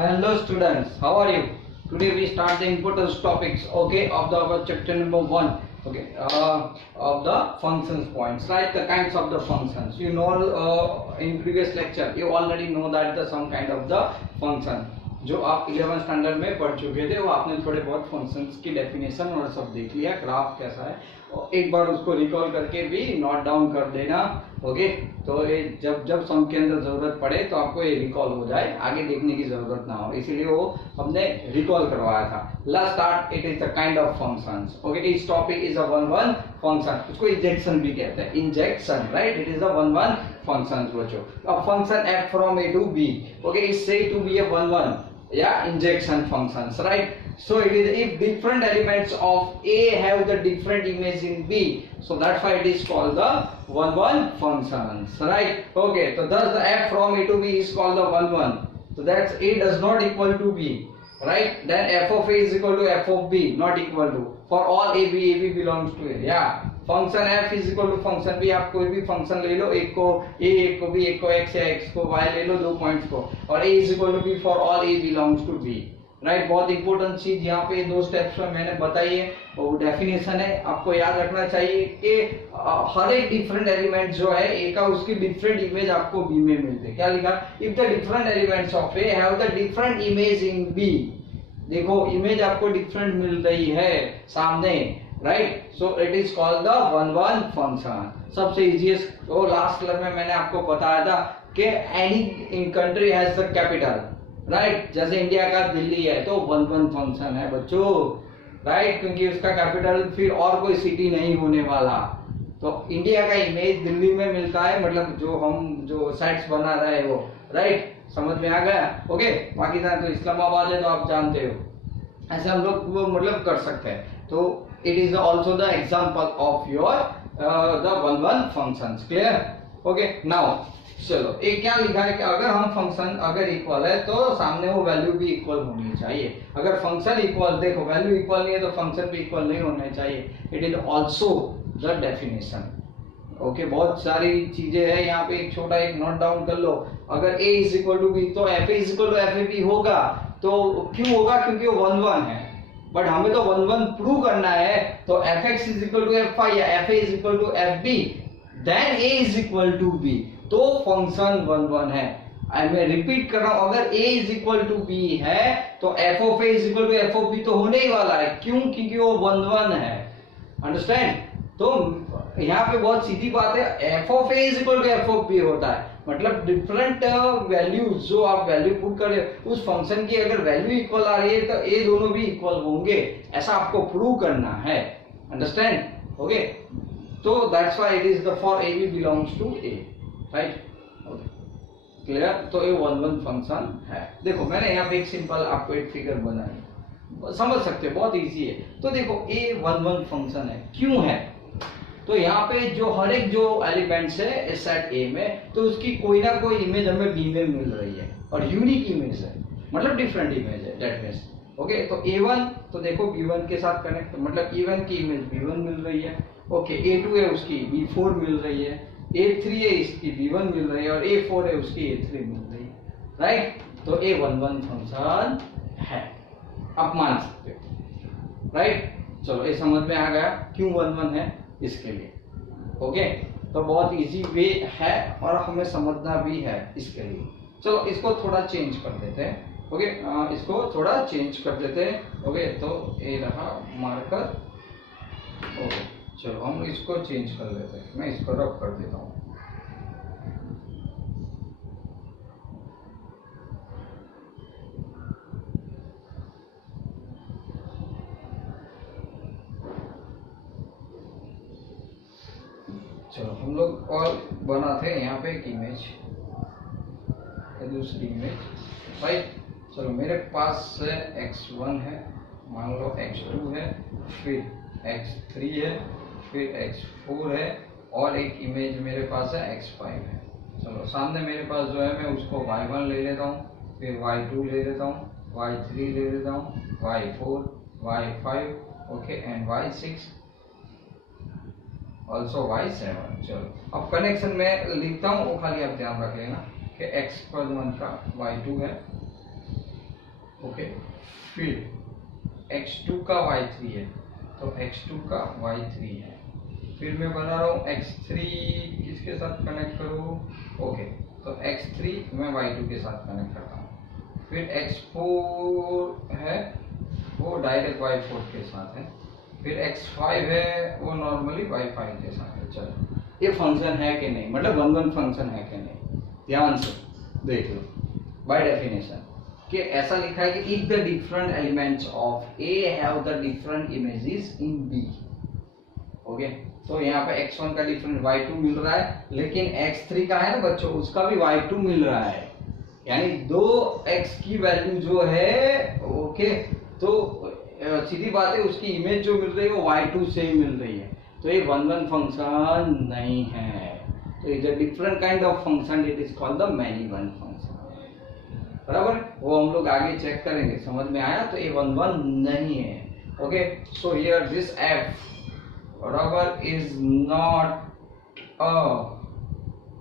Hello students, how are you? Today we start the important topics, okay, of our chapter number 1, okay, of the functions points, right? The kinds of the functions. You know, in previous lecture, you already know that the some kind of the function. जो आप 11th standard में पढ़ चुके थे वो आपने थोड़े बहुत फंक्शंस की डेफिनेशन और सब देख लिया, ग्राफ कैसा है और एक बार उसको रिकॉल करके भी नोट डाउन कर देना, ओके। तो ये जब सम के अंदर जरूरत पड़े तो आपको ये रिकॉल हो जाए, आगे देखने की जरूरत ना हो, इसीलिए वो हमने रिकॉल करवाया था। Let's start, it is the kind of functions, okay. इस topic is a one function, उसको इंजेक्शन भी कहते हैं, injection, right. It is a one function बच्चों। A function f from a to b, okay, is said to be a one yeah injection functions, right? So it is if different elements of a have the different image in b, so that's why it is called the one functions, right? Okay, so thus the f from a to b is called the one, so that's a does not equal to b, right? Then f of a is equal to f of b, not equal to, for all a b belongs to a, yeah। Function f is equal to function b, आप कोई भी function ले लो, एक को a, एक को b, एक को x या x को y ले लो, दो पॉइंट्स को, और a is equal to b for all a belongs to b, right. बहुत इंपॉर्टेंट चीज यहाँ पे दो स्टेप्स में मैंने बताई है, वो डेफिनेशन है, आपको याद रखना चाहिए कि हर एक डिफरेंट एलिमेंट जो है a का, उसकी डिफरेंट इमेज आपको b में मिलते हैं। क्या लिखा? If the different elements of a have the different image in b, देखो इमेज आपको डिफरेंट मिल रही है सामने, right. So it is called the one function. सबसे इजीएस्ट, वो लास्ट क्लास में मैंने आपको बताया था कि any country has the capital, right. जैसे इंडिया का दिल्ली है तो वन फंक्शन है बच्चों, राइट, क्योंकि उसका कैपिटल फिर और कोई सिटी नहीं होने वाला। तो इंडिया का इमेज दिल्ली में मिलता है, मतलब जो हम जो सेट्स बना रहे हैं वो, राइट। समझ में आ गया? ओके। पाकिस्तान तो इस्लामाबाद है तो आप जानते हो, ऐसे हम लोग वो मतलब कर सकते हैं। तो it is also the example of your the one functions, clear? Okay, now चलो एक क्या लिखा है कि अगर हम फंक्शन अगर इक्वल है तो सामने वो वैल्यू भी इक्वल होनी चाहिए। अगर फंक्शन इक्वल, देखो वैल्यू इक्वल नहीं है तो फंक्शन भी इक्वल नहीं होने चाहिए। It is also the definition, okay. बहुत सारी चीजें हैं यहाँ पे, एक छोटा एक नोट डाउन कर लो। अगर a is equal to b तो f is equal to F A B होगा। तो क्यों होगा? क्योंकि वो वन है, बट हमें तो वन प्रूव करना है। तो f x is equal to f i या f a is equal to f b, then a is equal to B, तो फंक्शन वन है। मैं रिपीट कर रहा हूं, अगर a is equal to B है तो F of A is equal to F of B तो होने ही वाला है। क्यों? क्योंकि वो वन है, अंडरस्टैंड? तो यहाँ पे बहुत सीधी बात है, F of A is equal to F of B होता है, मतलब डिफरेंट वैल्यूज जो आप वैल्यू पुट कर रहे हो उस फंक्शन की अगर वैल्यू इक्वल आ रही है तो ए दोनों भी इक्वल होंगे, ऐसा आपको प्रूव करना है, अंडरस्टैंड? ओके, तो that's why it is the for A B belongs to A, right? Okay, clear? तो ये वन फंक्शन है। देखो मैंने यहाँ पे एक सिंपल आपको एक फिगर बनाई, समझ सकते हो, बहुत इजी है। तो देखो ए वन फंक्शन है, क्यों है? तो यहाँ पे जो हर एक जो एलिमेंट्स है सेट ए में, तो उसकी कोई ना कोई इमेज हमें बी में मिल रही है, और यूनिक इमेज है, मतलब डिफरेंट इमेज है, दैट मींस, ओके। तो a1 तो देखो b1 के साथ कनेक्ट, मतलब e1 की इमेज b1 मिल रही है, ओके। a2 है उसकी b4 मिल रही है, a3 है इसकी b1 मिल रही है, और a4 है उसकी a3 मिल रही है, राइट। तो a वन फंक्शन है, आप मान सकते हो, राइट। चलो ये समझ में आ गया क्यों वन है इसके लिए, ओके। तो बहुत इजी वे है और हमें समझना भी है इसके लिए। चलो इसको थोड़ा चेंज कर देते हैं, ओके। इसको थोड़ा चेंज कर देते हैं, ओके। तो ये रहा मार्कर, ओके। चलो हम इसको चेंज कर लेते हैं, मैं इसको रब कर देता हूँ। चलो हम लोग और बनाते हैं यहाँ पे एक इमेज, दूसरी इमेज, राइट। चलो मेरे पास x1 है, मान लो x2 है, फिर x3 है, फिर x4 है, और एक इमेज मेरे पास है x5 है। चलो सामने मेरे पास जो है मैं उसको y1 ले लेता हूँ, फिर y2 ले लेता हूँ, y3 ले लेता हूँ, y4, y5, okay, and y6, also y7। चलो अब कनेक्शन में लिखता हूँ, वो खाली आप ध्यान रख लेना कि x1 का y2 है, ओके, फिर x2 का y3 है, तो x2 का y3 है, फिर मैं बना रहा हूँ x3 किसके साथ कनेक्ट करूँ, ओके, तो x3 मैं y2 के साथ कनेक्ट करता हूँ, फिर x4 है वो डायरेक्ट y4 के साथ है, फिर x5 है वो नॉर्मली y5 के साथ है। चलो ये फंक्शन है कि नहीं, मतलब वन वन फंक्शन है कि नहीं, ध्यान से देख लो। बाय डेफिनेशन कि ऐसा लिखा है कि if the different elements of A have the different images in B, okay, तो यहाँ पे x1 का डिफरेंट y2 मिल रहा है, लेकिन x3 का है ना बच्चों, उसका भी y2 मिल रहा है, यानी दो x की वैल्यू जो है, ओके, तो सीधी बात है उसकी इमेज जो मिल रही है वो y2 से ही मिल रही है, तो ये वन वन फंक्शन नहीं है, तो is a different kind of function, it is called the many one function, बराबर, वो हम लोग आगे चेक करेंगे, समझ में आया, तो ये वन वन नहीं है, okay, so here this f बराबर इज नॉट अ,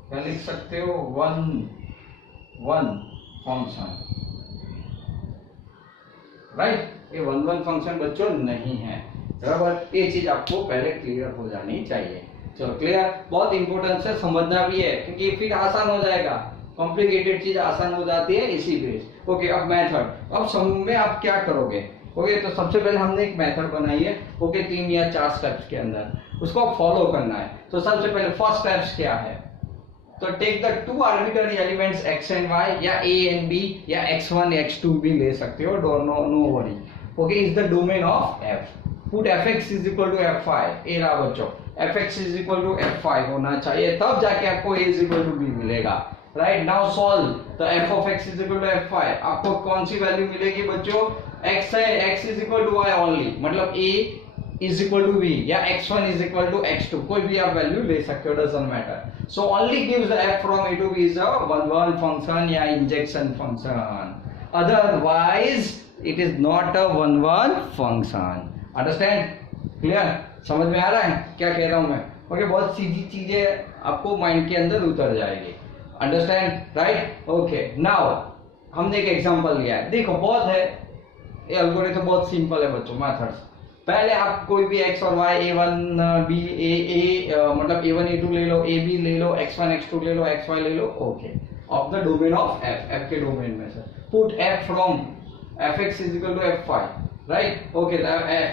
क्या लिख सकते हो, वन वन फंक्शन, राइट, ये वन वन फंक्शन बच्चों नहीं है, बराबर, ये चीज आपको पहले क्लियर हो जानी चाहिए। चलो क्लियर, बहुत इंपॉर्टेंट है, समझना भी है, क्योंकि फिर आसान हो जाएगा, कॉम्प्लिकेटेड चीज आसान हो जाती है इसी बेस। ओके, अब मेथड, अब समूह में आप क्या करोगे, ओके, तो सबसे पहले हमने एक मेथड बनाई है, ओके, 3 या 4 स्टेप्स के अंदर, उसको आप फॉलो करना है। तो सबसे पहले फर्स्ट स्टेप्स क्या है, तो take the two arbitrary elements x and y, या a एंड b, या x1 x2 भी ले सकते हो, no worry, okay, is the domain of f, put fx is equal to f5, ए रहा बच्चों, fx is equal to f5 होना चाहिए, तब जाके आपको a is equal to b मिलेगा, राइट। नाउ सॉल्व, तो f of x is equal to f5, आपको कौन सी वैल्यू मिलेगी बच्चों, x है, x is equal to y only, मतलब a is equal to b, या x1 is equal to x2, कोई भी आप वैल्यू ले सकते हो, doesn't matter, so only gives the f from a to b is a one one function या injection function, otherwise it is not a one one function, understand, clear, समझ में आ रहा है क्या कह रहा हूं मैं, ओके, बहुत सीधी चीजें आपको माइंड के अंदर उतर जाएगी, अंडरस्टैंड, राइट, ओके। नाउ हमने एक एग्जांपल लिया है, देखो बहुत है, ये एल्गोरिथम बहुत सिंपल है बच्चों, मेथड्स, पहले आप कोई भी x और y, a1 b a मतलब a1 a2 ले लो, ab ले लो, x1 x2 ले लो, xy ले लो, okay, of the domain of f के डोमेन में से, put f from fx is equal to f5, right, okay,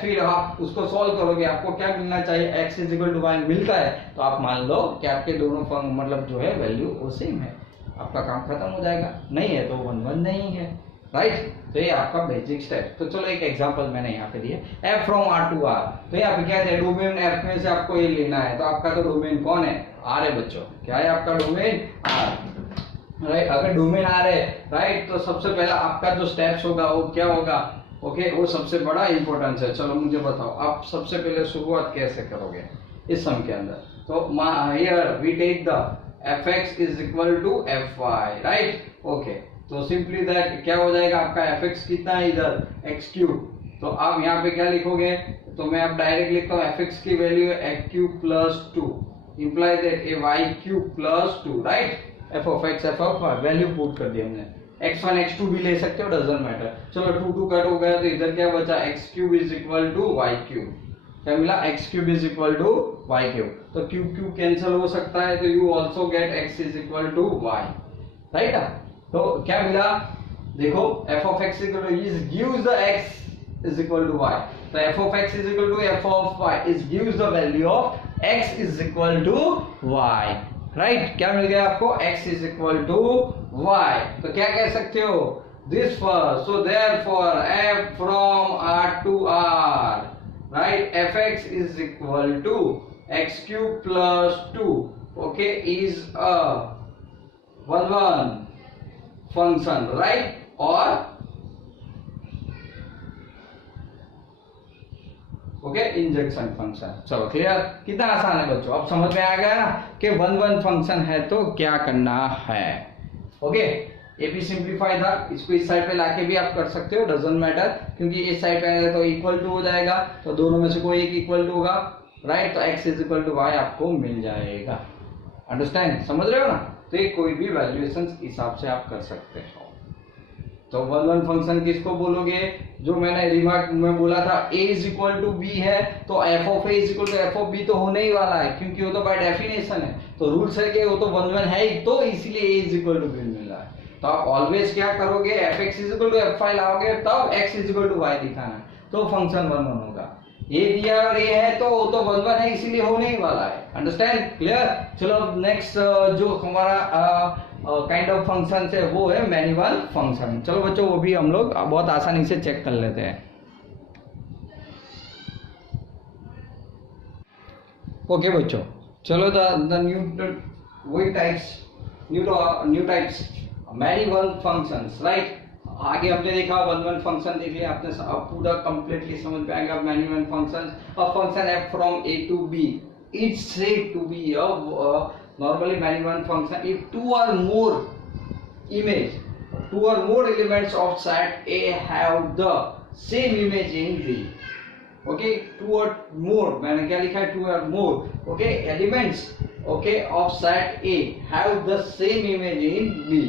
फिर आप उसको सॉल्व करोगे, आपको क्या मिलना चाहिए, x is equal to y मिलता है, तो आप मान लो कि आपके दोनों मतलब जो है वैल्यू वो सेम है, आपका काम खत्म हो जाएगा, नहीं है तो वन वन नहीं है, राइट, तो ये आपका बेसिक स्टेप। तो चलो एक एग्जांपल मैंने यहाँ पे दिया, f from r to r, तो यहाँ पे क्या है, डोमेन f में से आपको ये लेना है, तो आपका तो डोमेन कौन है, r है बच्चों, क्या है आपका डोमेन r, राइट, अगर डोमेन r है, राइट, तो सबसे पहला आपका जो स्टेप्स होगा वो क्या होगा, ओके, वो सबसे बड़ा इंपॉर्टेंस है, चलो मुझे बताओ आप सबसे पहले शुरुआत कैसे करोगे इस सम के अंदर, तो here we take the fx is equal to fy, right, okay, तो सिंपली दैट क्या हो जाएगा, आपका fx कितना है इधर x क्यूब, तो आप यहाँ पे क्या लिखोगे, तो मैं अब डायरेक्ट लिखता हूँ fx की वैल्यू है x cube plus 2, imply that a y cube plus 2, right, f of x f of y value put कर दी हमने, x1 x2 भी ले सकते हो, डजंट मैटर, चलो 2 2 कट हो गया, तो इधर क्या बचा, x cube is equal to y cube, क्या मिला, x cube is equal to y cube, तो क्यूब क्यूब कैंसिल हो सकता है, तो you also get x is equal to y, right, तो क्या मिला, देखो f of x equal to is gives the x is equal to y, तो f of x is equal to f of y is gives the value of x is equal to y, right, क्या मिल गया आपको, x is equal to y, तो क्या कह सकते हो, this first, so therefore f from r to r, right, fx is equal to x cube plus 2, okay, is a one one function, right, और ओके इंजेक्शन फंक्शन, चलो clear, कितना आसान है बच्चों, अब समझ में आ गया ना कि वन वन फंक्शन है तो क्या करना है, ओके, ये भी सिंप्लीफाई था, इसको इस साइड पे लाके भी आप कर सकते हो, डजंट मैटर, क्योंकि इस साइड पे आएगा तो इक्वल टू हो जाएगा, तो दोनों में से कोई एक इक्वल टू होगा, राइट, तो x is equal to y आपको मिल जाएगा, अंडरस्टैंड, समझ रहे हो ना, तो ये कोई भी वैल्यूएशन हिसाब से आप कर सकते हो, तो वन वन फंक्शन किसको बोलोगे? जो मैंने रिमार्क में बोला था a is equal to B है तो F of A is equal to F of B तो होने ही वाला है, क्योंकि वो तो बाय डेफिनेशन है। तो रूल्स है कि वो तो वन वन है ही, तो इसीलिए a is equal to B मिल रहा है। तो आप ऑलवेज क्या करोगे? F x is equal to F Y लाओगे, तब x is equal to Y दिखाना, तो फंक्शन वन वन होगा। ये दिया और ये है तो वो तो वन वन है, इसीलिए होने ही वाला है। अंडरस्टैंड? क्लियर? चलो नेक्स्ट जो हमारा काइंड ऑफ फंक्शन है वो है मैनी वन फंक्शन। चलो बच्चों वो भी हम लोग बहुत आसानी से चेक कर लेते हैं। ओके बच्चों, चलो द न्यू वही types new types many one functions, right? आगे हमने देखा वन वन फंक्शन देख लिया आपने, अब पूरा कंप्लीटली समझ में आएगा many one function. A function f from a to b, it's said to be a normally many one function if two or more elements of set A have the same image in B. Okay, two or more, मैंने क्या लिखा है? two or more, okay, elements, okay, of set A have the same image in B.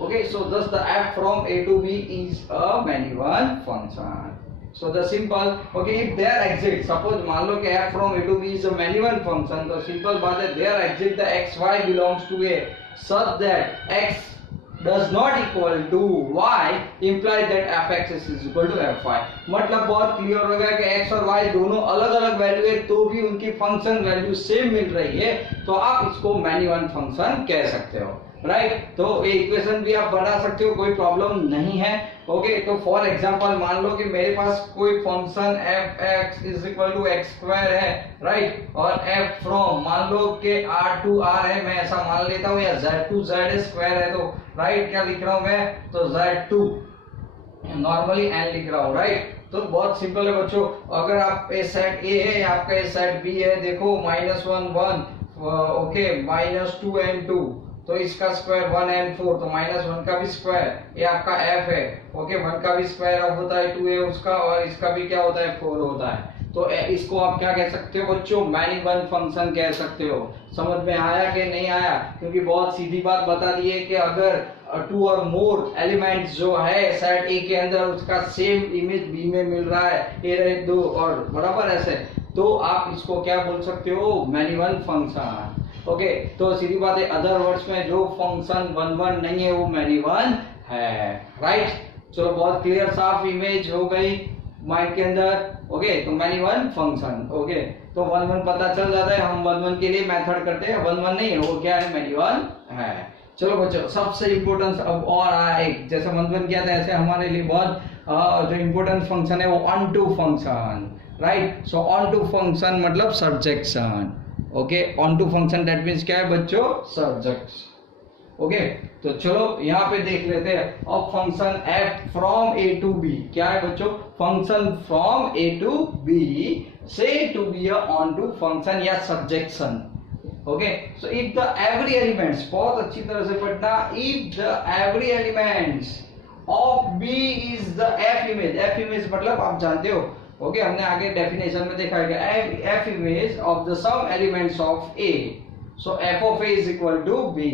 Okay, so thus the f from A to B is a many one function. So the simple, okay, if there exists, suppose मान लो कि f from A to B is a many one function, तो simple बात है there exists the x y belongs to A such that x does not equal to y implies that fx is equal to fy. मतलब बहुत clear हो गया कि x और y दोनों अलग अलग वैल्यू है तो भी उनकी फंक्शन वैल्यू सेम मिल रही है, तो आप इसको मैनी वन फंक्शन कह सकते हो, राइट? तो ये इक्वेशन भी आप बना सकते हो, कोई प्रॉब्लम नहीं है। ओके, तो फॉर एग्जांपल मान लो कि मेरे पास कोई function F x is equal to X square है, राइट? और एफ फ्रॉम मान लो कि आर टू आर है, मैं ऐसा मान लेता हूँ, या जेड टू जेड स्क्वायर है, तो राइट क्या लिख रहा हूँ मैं? तो जेड टू नॉर्मली एन लिख रहा हूँ, राइट? तो बहुत सिंपल है बच्चों, अगर आप ए सेट ए है, आपका ए सेट बी है, देखो minus one one, okay, minus two and two, तो इसका स्क्वायर 1n4, तो माइनस वन का भी स्क्वायर, ये आपका f है, ओके, 1 का भी स्क्वायर अब होता है 2 है उसका, और इसका भी क्या होता है? 4 होता है। तो इसको आप क्या कह सकते हो बच्चों? मैनी वन फंक्शन कह सकते हो। समझ में आया कि नहीं आया? क्योंकि बहुत सीधी बात बता दी है कि अगर टू और मोर एलिमेंट्स जो है सेट ए के अंदर उसका सेम इमेज बी में मिल रहा है, ए रहे दो और बराबर ऐसे, तो आप इसको क्या बोल सकते हो? Many one function. ओके, तो सीधी बात है, अदर वर्ड्स में जो फंक्शन वन वन नहीं है वो मैनी वन है, राइट? चलो बहुत क्लियर साफ इमेज हो गई माइंड के अंदर। ओके, तो मैनी वन फंक्शन, ओके, तो वन वन पता चल जाता है, हम वन वन के लिए मेथड करते हैं, वन वन नहीं है वो क्या है? मैनी वन है। चलो बच्चों, सबसे इम्पोर्टेंट अब और आया एक, जैसे वन वन किया था ऐसे हमारे लिए बहुत जो इम्पोर्टेंट फंक्शन है वो on to function, right? So on to function मतलब surjection. Okay, on to function that means क्या है बच्चों? सब्जेक्ट्स। ओके, तो चलो यहाँ पे देख लेते हैं अब function f from a to b क्या है बच्चों? Function from a to b से to B a on to function या surjection. Okay, so if the every elements, बहुत अच्छी तरह से पढ़ना, if the every elements of b is the f image मतलब आप जानते हो, ओके, हमने आगे डेफिनेशन में देखा है f image of the some elements of a, so f of a is equal to b,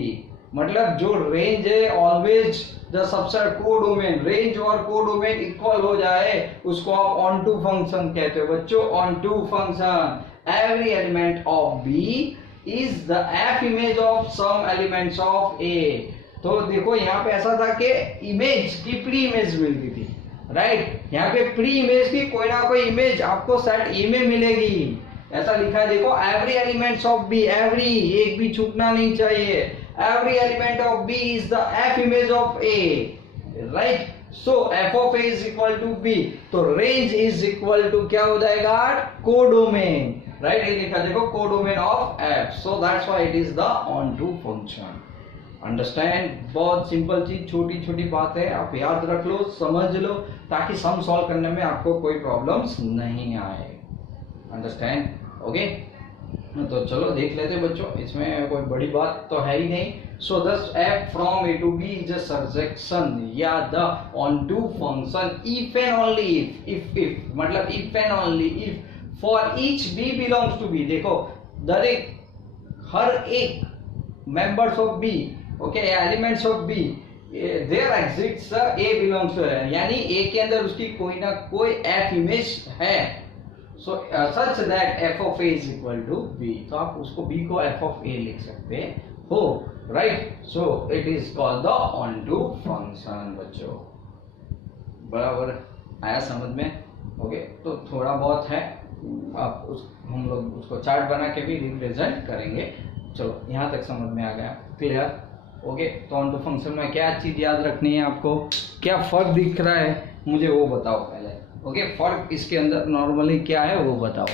मतलब जो रेंज है always the subset codomain, range और कोडोमेन इक्वल हो जाए उसको आप ऑन टू फंक्शन कहते हो बच्चों। On to function, every element of b is the f image of some elements of a। तो देखो यहाँ पे ऐसा था कि इमेज की प्री इमेज मिलती थी, राइट? यहाँ पे प्री इमेज की कोई ना कोई इमेज आपको सेट ए में मिलेगी, ऐसा लिखा है देखो, every elements of B, every एक भी छूटना नहीं चाहिए, every element of B is the F image of A, right? So F of A is equal to B, तो रेंज इज इक्वल टू क्या हो जाएगा? Codomain, right? ये लिखा देखो, codomain of F, so that's why it is the on to function. Understand? बहुत simple चीज, छोटी छोटी बात है, आप याद रख लो, समझ लो, ताकि सम सॉल्व करने में आपको कोई प्रॉब्लम्स नहीं आए। अंडरस्टैंड? ओके, तो चलो देख लेते बच्चों, इसमें कोई बड़ी बात तो है ही नहीं। So this f from a to b is a surjection या the on to function if and only if मतलब if and only if for each b belongs to b। देखो हर एक members of b, okay, elements of b there exists a belongs to, यानी a के अंदर उसकी कोई ना कोई एफ इमेज है, so such that F of A is equal to B, तो आप उसको बी को एफ ऑफ ए लिख सकते हो, right. So it is called the onto function. बच्चों बराबर आया समझ में? ओके, तो थोड़ा बहुत है, आप हम लोग उसको चार्ट बना के भी रिप्रेजेंट करेंगे। चलो यहाँ तक समझ में आ गया, क्लियर? ओके, तो ऑन टू फंक्शन में क्या चीज याद रखनी है आपको, क्या फर्क दिख रहा है मुझे वो बताओ पहले। ओके, फर्क इसके अंदर नॉर्मली क्या है वो बताओ।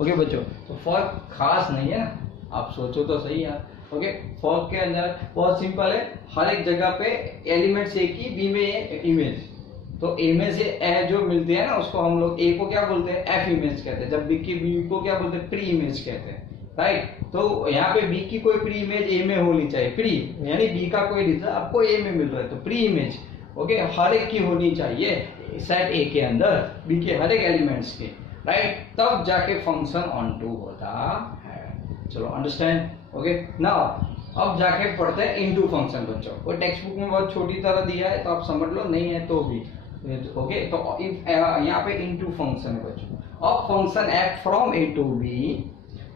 ओके बच्चों, तो फर्क खास नहीं है ना, आप सोचो तो सही यार। ओके, फर्क के अंदर बहुत सिंपल है, हर एक जगह पे एलिमेंट्स एक ही, बी में इमेज, तो ए में से ए जो मिलते हैं ना उसको हम लोग ए को क्या बोलते हैं, एफ इमेज कहते हैं, जब बी की बी को क्या बोलते हैं, प्री इमेज कहते हैं, राइट। तो यहाँ पे बी की कोई प्री इमेज ए में होनी चाहिए, प्री यानी बी का कोई रिजल्ट आपको ए में मिल रहा है तो प्री इमेज, ओके, हर एक की होनी चाहिए सेट ए के अंदर, बी के हर एक एलिमेंट्स के, राइट, तब जाके फंक्शन ऑन टू होता है। चलो अंडरस्टैंड? ओके, नाउ अब जाके पढ़ते हैं इनटू फंक्शन। बच्चों वो टेक्स्ट बुक में बहुत छोटी तरह दिया है तो आप समझ लो, नहीं है तो भी ओके। तो यहाँ पे इनटू फंक्शन है बच्चों, अब function F from A to B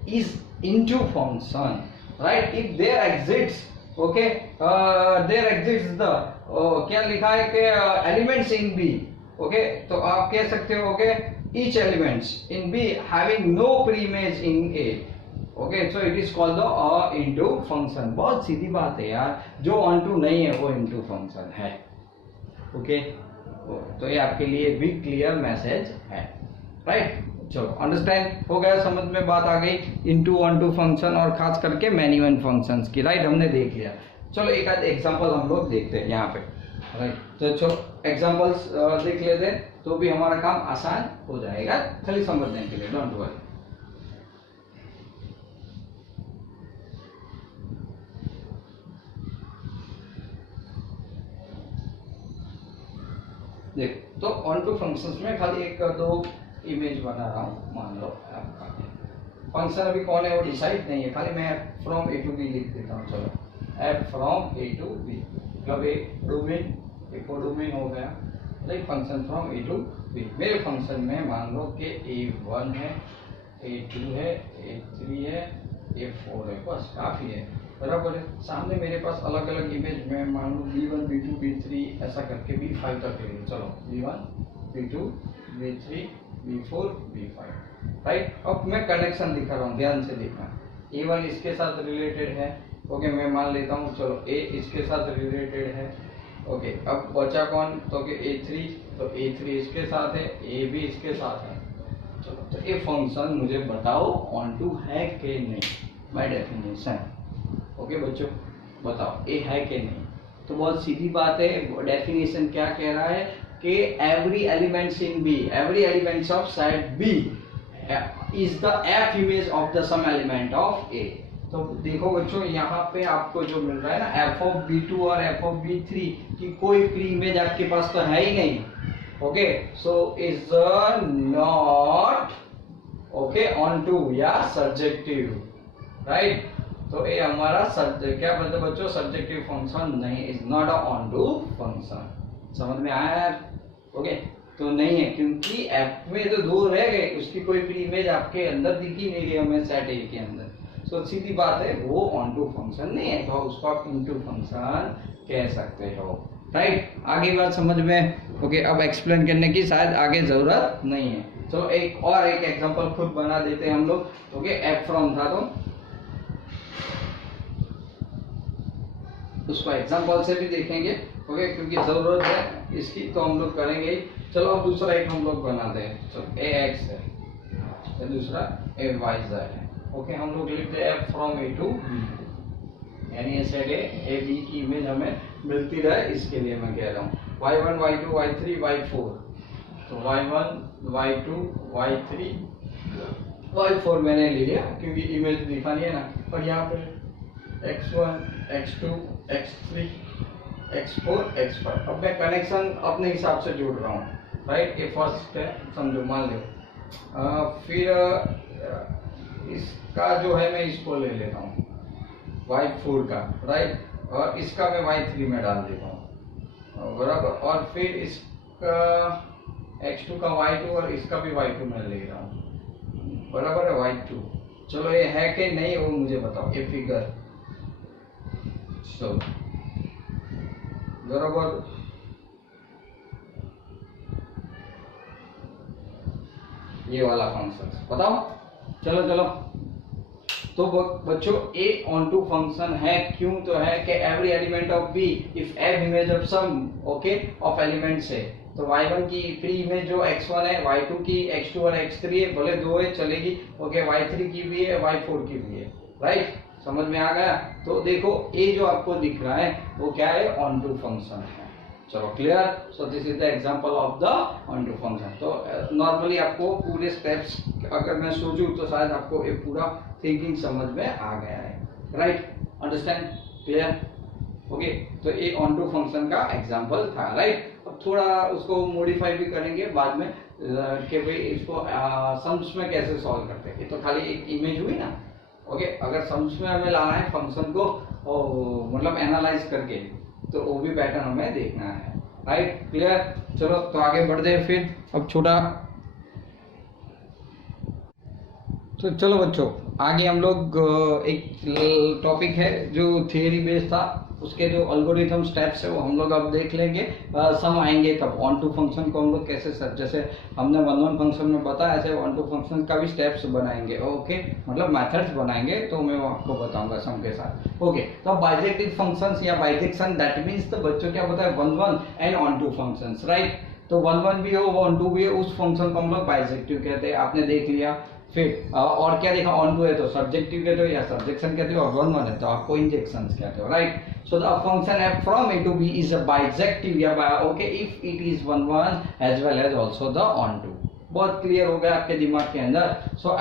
is into function, right? If there exists, okay, there exists the क्या लिखा है कि elements in B, okay, तो आप कह सकते हो okay, each elements in B having no pre-image in A, okay, so it is called the into function। बहुत सीधी बात है यार, जो onto नहीं है वो into function है, okay, तो ये आपके लिए भी क्लियर मैसेज है, राइट। चलो अंडरस्टैंड हो गया, समझ में बात आ गई इनटू ऑन टू फंक्शन और खास करके मैनी वन फंक्शंस की, राइट, हमने देख लिया। चलो एक आध एग्जांपल हम लोग देखते हैं यहाँ पे, राइट। तो चलो एग्जांपल्स देख लेते हैं तो भी हमारा काम आसान हो जाएगा, खाली समझने के लिए, डोंट वरी। देख, तो ऑन टू फंक्शंस में खाली एक दो इमेज बना रहा हूँ, मान लो आपका फंक्शन अभी कौन है वो डिसाइड नहीं है, खाली मैं F from A to B लिख देता हूँ। चलो F from A to B, मतलब एक डोमेन हो गया, like function from A to B. मेरे फंक्शन में मान लो कि A1 है, A2 है, A3 है, A4 है, बस काफी है, बराबर है। सामने मेरे पास अलग अलग इमेज में मान लो B1 B2 B3 ऐसा करके B5 तक ले लो। चलो B1 B2 B3 B4 B5, right. अब मैं कनेक्शन दिखा रहा हूँ, ध्यान से देखना। A1 इसके साथ रिलेटेड है, ओके, मैं मान लेता हूँ, चलो A इसके साथ रिलेटेड है, ओके। अब बचा कौन, तो A3, तो A3 इसके साथ है, A भी इसके साथ है। चलो तो ये फंक्शन मुझे बताओ ऑन टू है कि नहीं, बाय डेफिनेशन। ओके बच्चों बताओ ए है कि नहीं, तो बहुत सीधी बात है, डेफिनेशन क्या कह रहा है कि every elements in B, every elements of set B is the F image of the some element of A। तो देखो बच्चों यहाँ पे आपको जो मिल रहा है ना F of B2 और F of B3 की कोई प्री इमेज आपके पास तो है ही नहीं, okay, so is not okay onto या सब्जेक्टिव, राइट। तो ये हमारा क्या बोलते बच्चों, सब्जेक्टिव फंक्शन नहीं, is not a on to function. समझ में आया यार? ओके, तो नहीं है क्योंकि एफ में तो दो रह गए, उसकी कोई भी इमेज आपके अंदर दिखी नहीं रही हमें सेट ए के अंदर, तो सीधी बात है वो ऑन टू फंक्शन नहीं है, तो उसको आप इनटू फंक्शन कह सकते हो, राइट। आगे बात समझ में? ओके, अब एक्सप्लेन करने की शायद आगे जरूरत नहीं है। चलो एक और एक एग्जांपल खुद बना देते हैं हम लोग। ओके, एफ फ्रॉम था तो उसको एग्जांपल से भी देखेंगे, ओके, क्योंकि जरूरत है इसकी तो हम लोग करेंगे। चलो अब दूसरा एक हम लोग बनाते हैं। चलो ए एक्स है, दूसरा ए वाई जेड है। ओके, हम लोग लिखते हैं F from A to B, यानी ये सेट ए बी की इमेज हमें मिलती रहे, इसके लिए मैं कह रहा हूँ y1 y2 y3 y4। तो y1 y2 y3 y4 मैंने ले लिया क्योंकि इमेज दिखानी है ना, और यहाँ पे x1 x2 x3 x4 x5। अब मैं कनेक्शन अपने हिसाब से जोड़ रहा हूँ, राइट। ये फर्स्ट है, समझो, मान लो फिर इसका जो है मैं इसको ले लेता हूँ y4 का, राइट, और इसका मैं y3 में डाल देता हूँ, बराबर, और फिर इसका x2 का y2 और इसका भी y2 मैं ले रहा हूँ, बराबर है y2। चलो ये है कि नहीं वो मुझे बताओ, ये फिगर। चलो बराबर, ये वाला फंक्शन बताओ। चलो चलो, तो बच्चों ए ऑन टू फंक्शन है, क्यों तो है कि every element of B if F image of some okay of elements है, तो y1 की फ्री इमेज जो x1 है, y2 की x2 और x3 है, भले दो है चलेगी, ओके y3 की भी है, y4 की भी है, राइट, समझ में आ गया। तो देखो ए जो आपको दिख रहा है वो क्या है, ऑन टू फंक्शन है। चलो clear, so this is the example of the on to function. तो नॉर्मली आपको पूरे स्टेप्स अगर मैं सोचूं तो शायद आपको ये पूरा थिंकिंग समझ में आ गया है, राइट, अंडरस्टैंड, क्लियर, ओके। तो ये ऑन टू फंक्शन का एग्जांपल था, राइट। अब थोड़ा उसको मॉडिफाई भी करेंगे बाद में कि भाई इसको सम्स में कैसे सॉल्व करते हैं। ये तो खाली एक इमेज हुई ना, ओके। अगर सम्स में हमें लाना है फंक्शन को मतलब एनालाइज करके, तो वो भी पैटर्न हमें देखना है, राइट, क्लियर। चलो तो आगे बढ़ते हैं फिर। अब छोटा, तो चलो बच्चों आगे हम लोग एक टॉपिक है जो थियरी बेस्ड था, उसके जो अल्गोरिथम स्टेप्स है वो हम लोग अब देख लेंगे। सम आएंगे तब ऑन टू फंक्शन को हम लोग कैसे सर, जैसे हमने वन वन फंक्शन में बताया ऐसे ऑन टू फंक्शन का भी स्टेप्स बनाएंगे, ओके, मतलब मेथड्स बनाएंगे, तो मैं आपको बताऊंगा सम के साथ, ओके। तो बाइजेक्टिव फंक्शंस या बाइजेक्शन, दैट मींस तो बच्चों क्या होता है, one one and onto functions, right. तो वन वन भी हो वन टू भी हो, उस फंक्शन को हम लोग बाइजेक्टिव कहते हैं, आपने देख लिया। फिर और क्या देखा, ऑन टू है तो सब्जेक्टिव कहते हो या सब्जेक्शन कहते हो, और वन वन है तो आपको इंजेक्शंस कहते हो, right. So the function f from a to b is a bijective या okay if it is one one as well as also the on to. बहुत क्लियर हो गया आपके दिमाग के अंदर। सो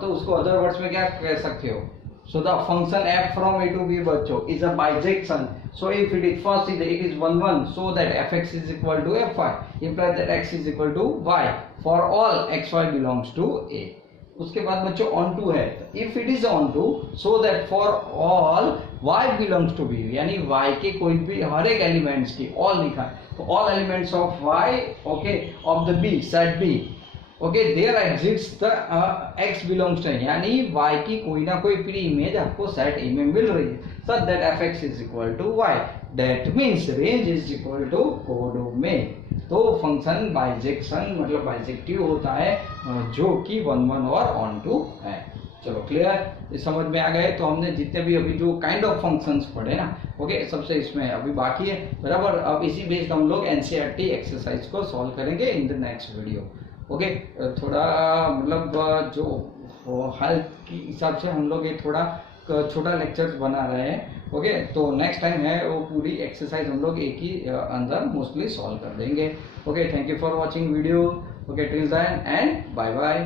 तो उसको अदर वर्ड्स में क्या कह सकते हो, so the function f from a to b बच्चों is a bijection, so if it is first it is 1 1, so that fx is equal to fy, implies that x is equal to y for all xy belongs to a। उसके बाद बच्चों on to है, if it is onto so that for all y belongs to b, यानी y के कोई भी हर एक elements की, ऑल लिखा है तो all elements of y okay of the b set b okay there exists the x belongs to, यानी y की कोई ना कोई प्री इमेज आपको सेट a में मिल रही है, such that fx is equal to y, that means range is equal to codomain. तो फंक्शन बाइजेक्शन मतलब बाइजेक्टिव होता है जो कि वन वन और ऑन टू है। चलो क्लियर, समझ में आ गए। तो हमने जितने भी अभी जो काइंड ऑफ फंक्शंस पढ़े ना, ओके, सबसे इसमें अभी बाकी है, बराबर। अब इसी बेस्ड हम लोग एनसीईआरटी एक्सरसाइज को सॉल्व करेंगे in the next video, okay. थोड़ा मतलब जो हेल्थ के हिसाब से हम लोग ये थोड़ा छोटा लेक्चर्स बना रहे हैं, ओके। तो नेक्स्ट टाइम है वो पूरी एक्सरसाइज हम लोग एक ही अंदर मोस्टली सॉल्व कर देंगे, okay. Thank you for watching video, okay, till then and bye bye.